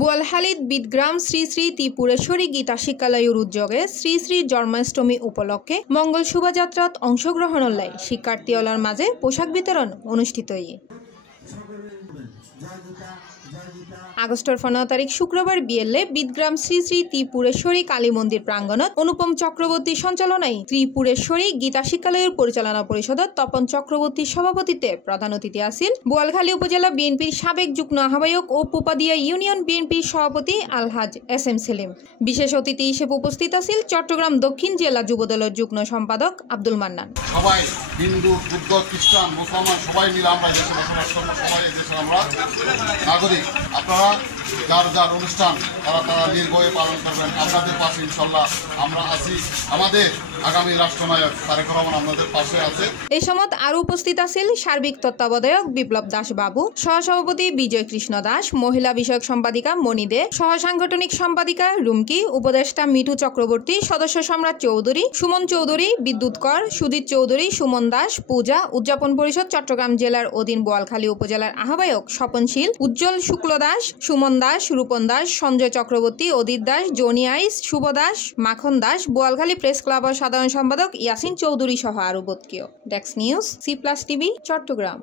বোয়ালখালীত বিদগ্রাম শ্রী শ্রী ত্রিপুরেশ্বরী গীতা শিক্ষালয়ের উদ্যোগে শ্রী শ্রী জন্মাষ্টমী উপলক্ষে মঙ্গল শোভাযাত্রাত অংশগ্রহণের লাই শিক্ষার্থীওলার মাঝে পোশাক বিতরণ অনুষ্ঠিত হয়ে আগস্টের 15 তারিখ শুক্রবার বিয়েলে বিদগ্রাম শ্রী শ্রী ত্রিপুরেশ্বরী কালী মন্দির প্রাঙ্গণত অনুপম চক্রবর্তী সঞ্চালনায় ত্রিপুরেশ্বরী গীতা শিক্ষালয়ের পরিচালনা পরিষদত তপন চক্রবর্তীর সভাপতিত্বে প্রধান অতিথি আসিল বোয়ালখালী উপজেলা বিএনপির সাবেক যুগ্ম আহ্বায়ক ও পোপাদিয়া ইউনিয়ন বিএনপির সভাপতি আলহাজ SM সেলিম। বিশেষ অতিথি হিসেবে উপস্থিত আছেন চট্টগ্রাম দক্ষিণ জেলা যুবদলের যুগ্ম সম্পাদক আব্দুল মান্নান। সবাই হিন্দু, বৌদ্ধ, খ্রিস্টান, মুসলমান সবাই মিলে আমরা দেশে বসবাস করব, সবাই দেশের আমরা নাগরিক। আপনারা যার যার অনুষ্ঠান তারা নির্ভয়ে পালন করবেন। আপনাদের পাশে ইনশাল্লাহ আমরা আছি। আমাদের আগামী রাষ্ট্রনায়ক তারেক রহমান আমাদের পাশে আছে। এই সময় আরো উপস্থিত আছেন সার্বিক তত্ত্বাবধায়ক বিপ্লব দাস বাবু, সহসভাপতি বিজয় কৃষ্ণ দাস, মহিলা বিষয়ক সম্পাদিকা মণি দে, সহসাংগঠনিক সম্পাদিকা রুমকি, উপদেষ্টা মিঠু চক্রবর্তী, সদস্য সম্রাট চৌধুরী, সুমন চৌধুরী, বিদ্যুৎ কর, সুদীপ চৌধুরী, সুমন দাস, পূজা, উদযাপন পরিষদ চট্টগ্রাম জেলার অধীন বোয়ালখালী উপজেলার আহ্বায়ক স্বপনশীল, উজ্জ্বল শুক্ল দাস, সুমন দাস, রূপন দাস, সঞ্জয় চক্রবর্তী, অদিত দাস, জনি আইস, শুভ দাস, মাখন দাস, বোয়ালখালী প্রেস ক্লাবের সাধারণ সম্পাদক ইয়াসিন চৌধুরী সহ আরো বৎকীয়। Desk news, C+ TV, Chittagong.